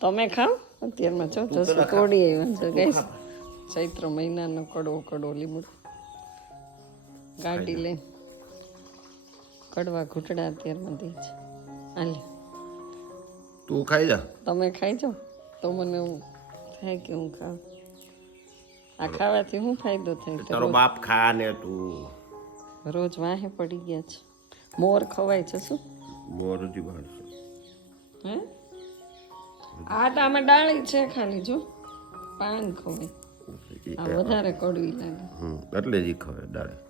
તમે ખાઓ અત્યારમાં છો જસો તોડી આવ્યા છે ગઈશ ચૈત્ર મહિનાનો કડવો લીમડો ગાડી લઈને કડવા ઘૂંટડા અત્યારમાં દે છે હાલે તું ખાઈ જા તમે ખાઈ જાઓ તો મને એવું થાય કે હું ખાઉં આ ખાવાથી શું ફાયદો થાય તારો બાપ ખા ને તું રોજ વાહે પડી ગયા છે મોર ખવાય છે શું મોરજી બહાર છે હે આ તો આમાં ડાળી છે ખાલી જો પાન ખવાય આ વધારે કડવી લાગે એટલે જ ખવાય ડાળી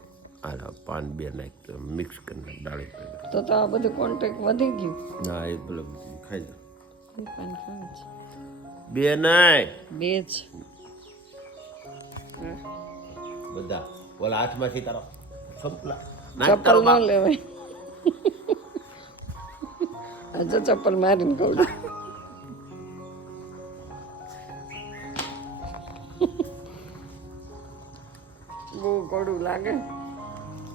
આ પાન બે નાખ મિક્સ કરીને ડાળી તો આ બધું કોન્ટેક્ટ વધી ગયું ના એ ભલે ખાઈ જા કોઈ પાન ખાવે છે બે નાય બે જ બધા ઓલા હાથમાંથી તારો સંપલા ચપ્પલ ન લેવાય આજે ચપ્પલ મારીને કહું બહુ કડવું લાગે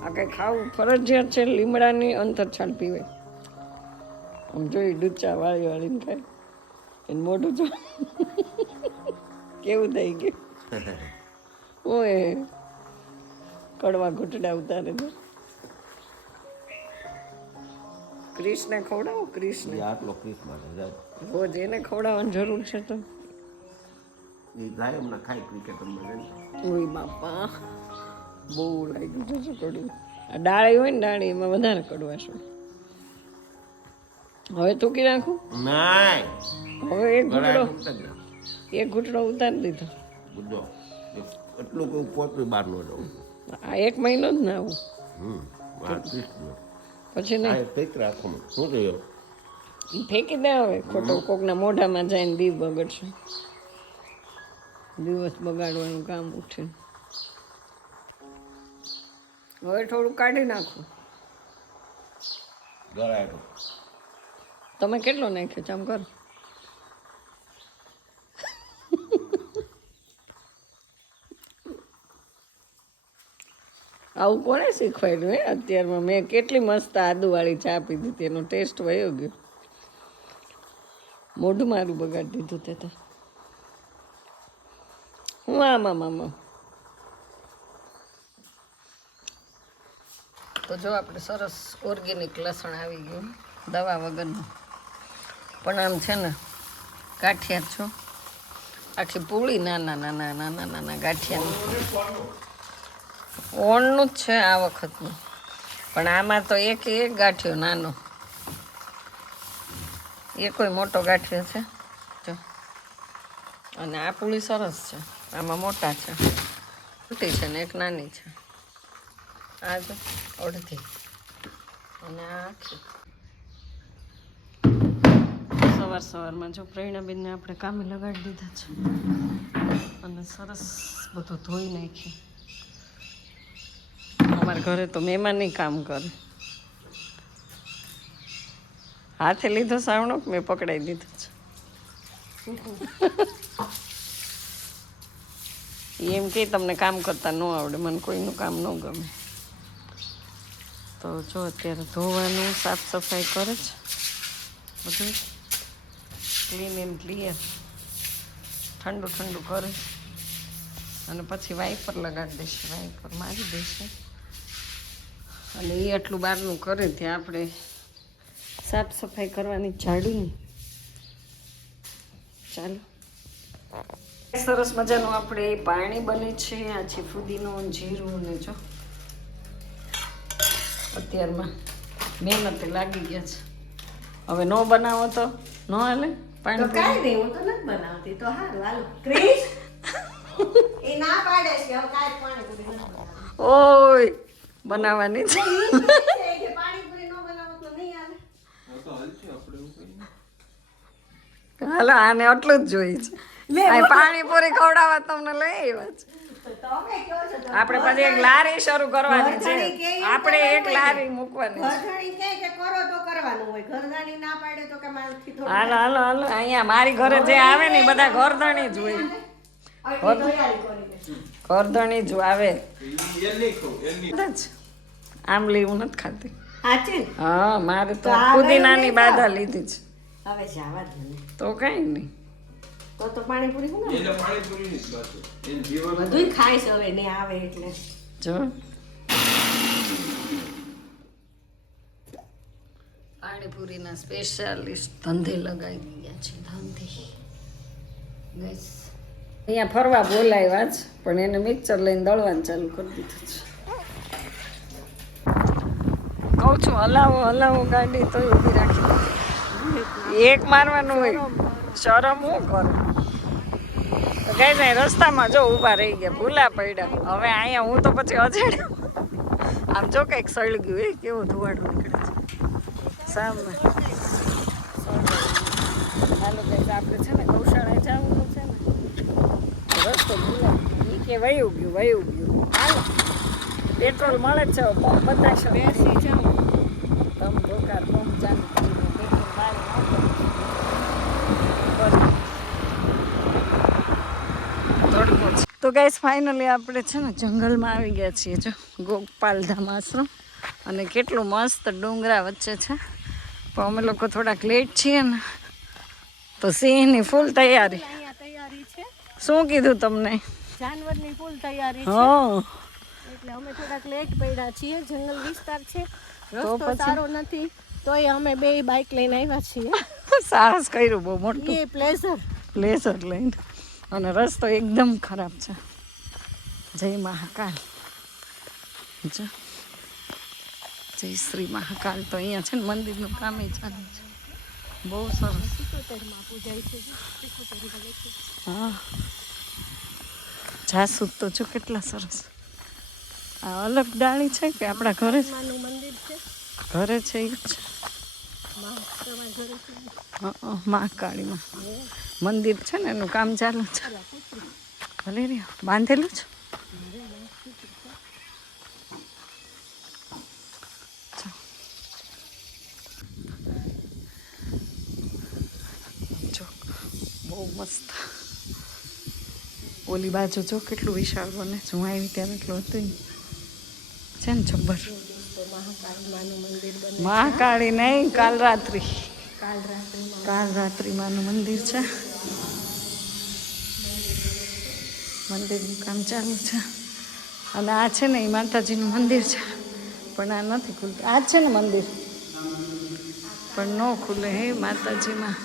આ કઈ ખાવું ફરજિયાત છે લીમડાની અંતર છાલ પીવાય આમ જોઈ ડૂચા વાળીને ખાય એને મોઢું જો કેવું થઈ ગયું ઓય કડવા ઘૂંટડા ઉતારે છે ક્રિશને ખવડાવો ક્રિશને આટલો ક્રિસ માટે રોજ એને ખવડાવવાની જરૂર છે તો એ ગાય હમણાં ખાઈ ક્રિકેટ રમવા ઓય બાપા બહુ લાગ્યું છે શું કડવું આ ડાળી હોય ને ડાળી એમાં વધારે કડવાશ હોય હવે તૂકી નાખું નાય હવે એક ઘૂંટડો ઉતારી દીધો બુદ્ધો એટલું કોઈ પોતું બહાર ન જવું આ 1 મહિનો જ ના આવું પછી નહીં ફેક રાખો શું થયું ઈ ફેંકી દે હવે ખોટો કોકના મોઢામાં જઈને દીવ બગડશે દિવસ બગાડવાનું કામ ઉઠે હવે થોડું કાઢી નાખું ગરાય તમે કેટલો નાખ્યો છે આમ કરો આવું કોણે શીખવાડ્યું હે અત્યારમાં મેં કેટલી મસ્ત આદુવાળી ચા પીધી હતી એનો ટેસ્ટ વયો ગયો મોઢું મારું બગાડી દીધું તે તો હું મામા તો જો આપણે સરસ ઓર્ગેનિક લસણ આવી ગયું દવા વગરનું પણ આમ છે ને ગાંઠિયા છો આખી પૂળી નાના ગાંઠિયાની ઓણનું જ છે આ વખતનું પણ આમાં તો એક ગાંઠિયો નાનો એ કોઈ મોટો ગાંઠિયો છે જો અને આ પૂળી સરસ છે આમાં મોટા છે મોટી છે ને એક નાની છે આ જો અડધી અને આ આખી સવારમાં જો પ્રેરણાબેનને આપણે કામે લગાડી દીધા છે અને સરસ બધું ધોઈ નાખ્યું અમારા ઘરે તો મહેમાન નહીં કામ કરે હાથે લીધો સાવણો મેં પકડાઈ દીધો છે એમ કે તમને કામ કરતા ન આવડે મને કોઈનું કામ ન ગમે તો જો અત્યારે ધોવાનું સાફ સફાઈ કરે છે બધું ક્લીન એન્ડ ક્લિયર ઠંડુ કરે અને પછી વાઇપર લગાડી દેશે વાઇપર મારી દેશે અને એ આટલું બહારનું કરે ત્યાં આપણે સાફ સફાઈ કરવાની ઝાડુની ચાલો સરસ મજાનું આપણે પાણી બને છે આ છે ફુદીનો જીરું ને જો અત્યારમાં મહેનતે લાગી ગયા છે હવે નો બનાવો તો ન હાલે પાણી કાંઈ નહીં હું તો નથી બનાવતી તો હારું હાલો ક્રિશ એ ના પાડે છે હવે કાંઈ પાણીપુરી નથી બનાવતી ઓય બનાવવાની છે કે પાણીપુરી ન બનાવો તો નહીં આવે હાલો આને આટલું જ જોઈએ છે પાણીપુરી ખવડાવવા તમને લઈ આવ્યા છે તમે કહો છો તો આપણે પછી એક લારી શરૂ કરવાની છે આપણે એક લારી મૂકવાની છે ઘરધણી કહે કે કરો તો કરવાનું હોય ઘરધણી ના પાડે તો કે મારથી થોડું હાલો અહીંયા મારી ઘરે જે આવે ને બધા ઘરધણી જ હોય તૈયારી કરી દે ઘરધણી જ આવે આંબલી હું નથી ખાતી સાચી હા મારે તો પુદીનાની બાધા લીધી છે હવે જવા દે તો કઈ નહીં તો પાણીપુરી શું એને પાણીપુરીની જ વાત છે. એને જીવન બધું ખાય છે હવે ને આવે એટલે જો પાણીપુરીના સ્પેશિયાલિસ્ટ ધંધે લગાવી ગયા છે ધંધે ગઈસ અહીંયા ફરવા બોલાવ્યા જ પણ એને મિક્સર લઈને દળવાનું ચાલુ કરી દીધું છે કહું છું હલાવો ગાડી તો ઊભી રાખી દીધી એક મારવાનું હોય શરમ હું કરું તો કઈ જાય રસ્તામાં જો ઊભા રહી ગયા ભૂલા પડ્યા હવે અહીંયા હું તો પછી અજાડ્યો આમ જો કંઈક સળગ્યું એ કેવો ધુવાડો નીકળે છે સામે હાલો કંઈક આપણે છે ને ગૌશાળાએ જવાનું છે ને રસ્તો ભૂલા એ કે વયું ગયું હાલો પેટ્રોલ મળે જ છે બધા છે બેસી જાઓ તમે દુકાન પહોંચાડી પેટ્રોલ મારી તો ગાઈસ ફાઇનલી આપણે છે ને જંગલમાં આવી ગયા છીએ જો ગોપાલધામ આશ્રમ અને કેટલું મસ્ત ડુંગરા વચ્ચે છે પણ અમે લોકો થોડાક લેટ છીએ ને તો સિંહની ફૂલ તૈયારી તૈયારી છે શું કીધું તમને જાનવરની ફૂલ તૈયારી હા એટલે અમે થોડાક લેટ પડ્યા છીએ જંગલ વિસ્તાર છે તો રસ્તો સારો નથી તોય અમે બે બાઇક લઈને આવ્યા છીએ સાહસ કર્યું બહુ મોટું એ પ્લેઝર લઈને અને રસ્તો એકદમ ખરાબ છે જય મહાકાલ જો જય શ્રી મહાકાલ તો અહીંયા છે ને મંદિરનું કામ ચાલે છે બહુ સરસ હા જાસૂદ તો જો કેટલા સરસ આ અલગ ડાળી છે કે આપણા ઘરે છે મંદિર છે ઘરે છે એ જ છે મહાકાળીમાં મંદિર છે ને એનું કામ ચાલુ છે ભલે રહ્યો બાંધેલું છે જો બહુ મસ્ત ઓલી બાજુ જો કેટલું વિશાળ બને છે હું આવી ત્યારે એટલું હતું છે ને જબ્બર મહાકાળી નહીં કાલરાત્રિ માનું મંદિર છે મંદિરનું કામ ચાલુ છે અને આ છે ને એ માતાજીનું મંદિર છે પણ આ નથી ખુલતું આ છે ને મંદિર પણ ન ખુલે હે માતાજીમાં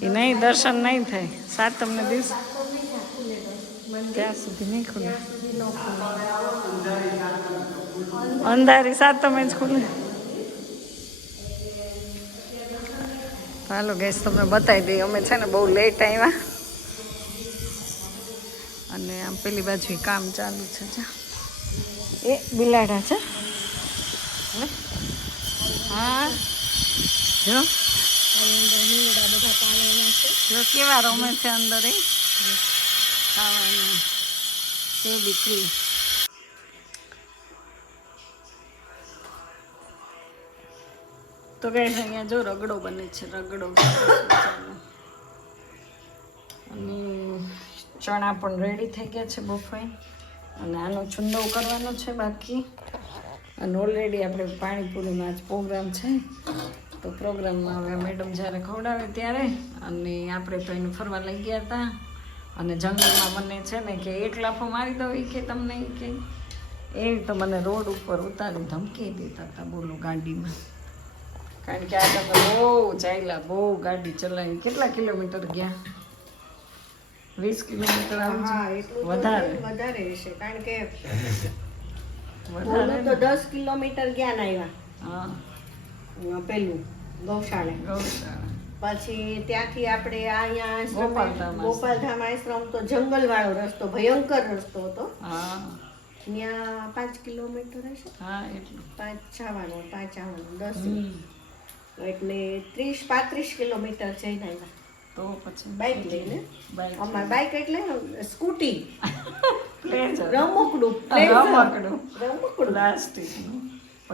એ નહીં દર્શન નહીં થાય સાતમને દિવસ ત્યાં સુધી નહીં ખુલે અંધારી સાતમે જ ખુલે હાલો ગેસ તમને બતાવી દઈએ અમે છે ને બહુ લેટ આવ્યા અને આમ પેલી બાજુ કામ ચાલુ છે એ બિલાડા છે હા જો કેવા રમે છે અંદર એ ખાવાનું તે દીકરી તો ગઈ અહીંયા જો રગડો બને છે રગડો અને ચણા પણ રેડી થઈ ગયા છે બફાઈ અને આનો છુંદો કરવાનો છે બાકી અને ઓલરેડી આપણે પાણીપુરીનો આજ પ્રોગ્રામ છે તો પ્રોગ્રામમાં હવે મેડમ જ્યારે ખવડાવે ત્યારે અને આપણે તો એને ફરવા લઈ ગયા હતા અને જંગલમાં મને છે ને કે એક લાફો મારી દો કે તમને કે એવી તો મને રોડ ઉપર ઉતારી ધમકી દેતા હતા બોલો ગાડીમાં કારણ કે આ તો બહુ ચાલ્યા બહુ ગાડી ચલાવી કેટલા કિલોમીટર ગયા 20 કિલોમીટર વધારે હશે કારણ કે વધારે તો 10 કિલોમીટર ગયા ને આવ્યા હા પેલું ગૌશાળા પછી ત્યાંથી આપણે અહીંયા ગોપાલધામ આશ્રમ તો જંગલ વાળો રસ્તો ભયંકર રસ્તો હતો ત્યાં 5 કિલોમીટર હશે હા એટલું 5 આવવાનું 10 એટલે 30-35 કિલોમીટર જઈને આવ્યા તો પછી બાઇક લઈને અમાર બાઇક એટલે સ્કૂટી રમકડું પ્લાસ્ટિકનું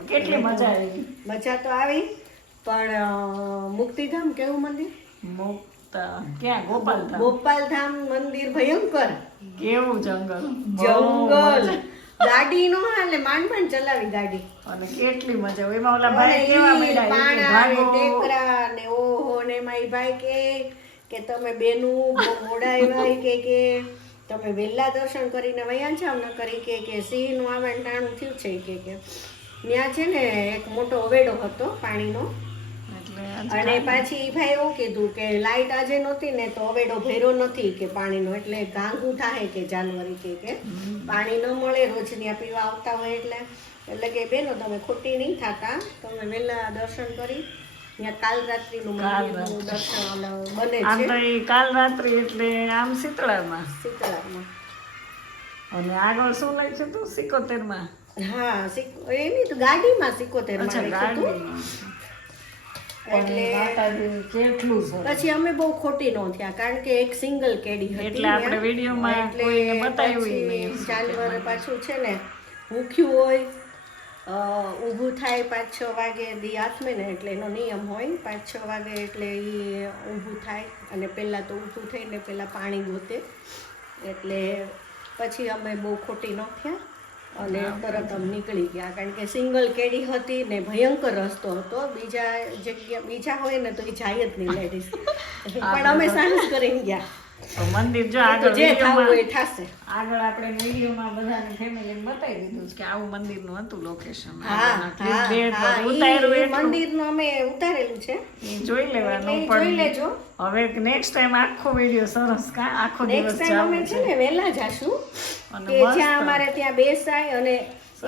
કેટલી મજા આવી મજા તો આવી પણ મુક્તિધામ કેવું મંદિર ક્યાં ગોપાલધામ મંદિર ભયંકર કેવું જંગલ ગાડી નો હાલે માંડ ચલાવી ગાડી અને કેટલી મજા આવે એમાં ઓલા ભાઈ કેવા મળ્યા પાણા ને ટેકરા ને ઓહો ને મારી ભાઈ કે કે તમે બેનું બહુ મોડા આવ્યા કે તમે વહેલા દર્શન કરીને વયા જાવ ન કરી કે સિંહનું આવવાનું ટાણું થયું છે કે ત્યાં છે ને એક મોટો અવેડો હતો પાણીનો અને પાછી ભાઈ એવું કીધું કે લાઈટ આજે નહોતી ને તો અવેડો ભર્યો નથી કે પાણીનો એટલે ગાંગું થાય કે જાનવરી કે પાણી ન મળે રોજ ત્યાં પીવા આવતા હોય એટલે કે બેનો તમે ખોટી નહીં થતા તમે વહેલા દર્શન કરી ત્યાં કાલ રાત્રિનું મંદિરનું દર્શન બને છે કાલ રાત્રિ એટલે આમ શીતળામાં શીતળામાં અને આગળ શું લખ્યું હતું 77 હા એની તો ગાડીમાં 77 માં લખ્યું એટલે કેટલું પછી અમે બહુ ખોટી ન થયા કારણ કે એક સિંગલ કેડી હતી એટલે આપણે વિડીયોમાં કોઈને બતાવ્યું નહીં જાનવર પાછું છે ને ભૂખ્યું હોય ઊભું થાય 5-6 વાગે દી આથમે ને એટલે એનો નિયમ હોય 5-6 વાગે એટલે એ ઊભું થાય અને પહેલાં તો ઊભું થઈને પહેલાં પાણી ગોતે એટલે પછી અમે બહુ ખોટી ન થયા અને તરત અમે નીકળી ગયા કારણ કે સિંગલ કેડી હતી ને ભયંકર રસ્તો હતો બીજા હોય ને તો એ જાય જ નહીં લેડીઝ પણ અમે સાહસ કરીને ગયા મંદિર જો આગળ જે થવું હોય થશે આગળ આપણે વિડીયોમાં બધાને ફેમિલીને બતાવી દીધું કે આવું મંદિરનું હતું લોકેશન મંદિરનું અમે ઉતારેલું છે એ જોઈ લેવાનું જોઈ લેજો હવે નેક્સ્ટ ટાઈમ આખો વિડીયો સરસ આખો દિવસ નેક્સ્ટ ટાઈમ અમે છે ને વહેલા જાશું કે જ્યાં અમારે ત્યાં બેસાય અને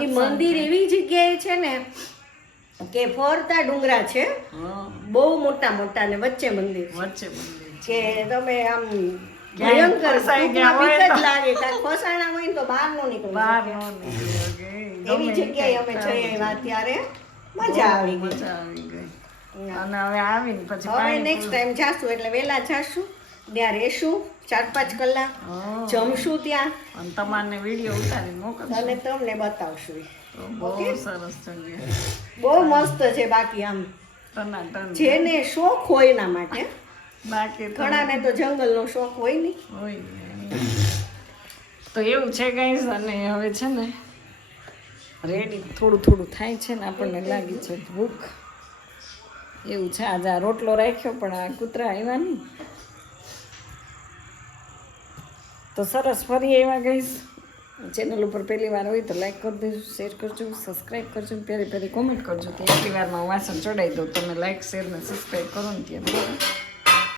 એ મંદિર એવી જગ્યાએ છે ને કે ફરતા ડુંગરા છે બહુ મોટા મોટા ને વચ્ચે મંદિર કે તમે આમ ભયંકર બીક જ લાગે કારણ ફસાણા હોય ને તો બહાર નો નીકળે એવી જગ્યાએ અમે જઈ આવ્યા ત્યારે મજા આવી ગઈ અને હવે આવીને પછી હવે નેક્સ્ટ ટાઈમ જાશું એટલે વહેલા જાશું ત્યાં રહેશું 4-5 કલાક જમશું ત્યાં અને તમારને વિડીયો ઉતારીને મોકલશું અને તમને બતાવશું બહુ સરસ જગ્યા બહુ મસ્ત છે બાકી આમ જેને શોખ હોય એના માટે બાકી ઘણાને તો જંગલનો શોખ હોય નહીં હોય તો એવું છે ગાઈસ અને હવે છે ને રેડી થોડું થાય છે ને આપણને લાગી છે ભૂખ એવું છે આજે આ રોટલો રાખ્યો પણ આ કૂતરા આવ્યા નહીં તો સરસ ફરી આવ્યા ગઈશ ચેનલ ઉપર પહેલી વાર હોય તો લાઈક કરી દેજો શેર કરજો સબસ્ક્રાઈબ કરજો પહેલી કોમેન્ટ કરજો કે એટલી વારમાં વાસણ ચડાવી દો તમે લાઈક શેર ને સબસ્ક્રાઈબ કરો ને ત્યાં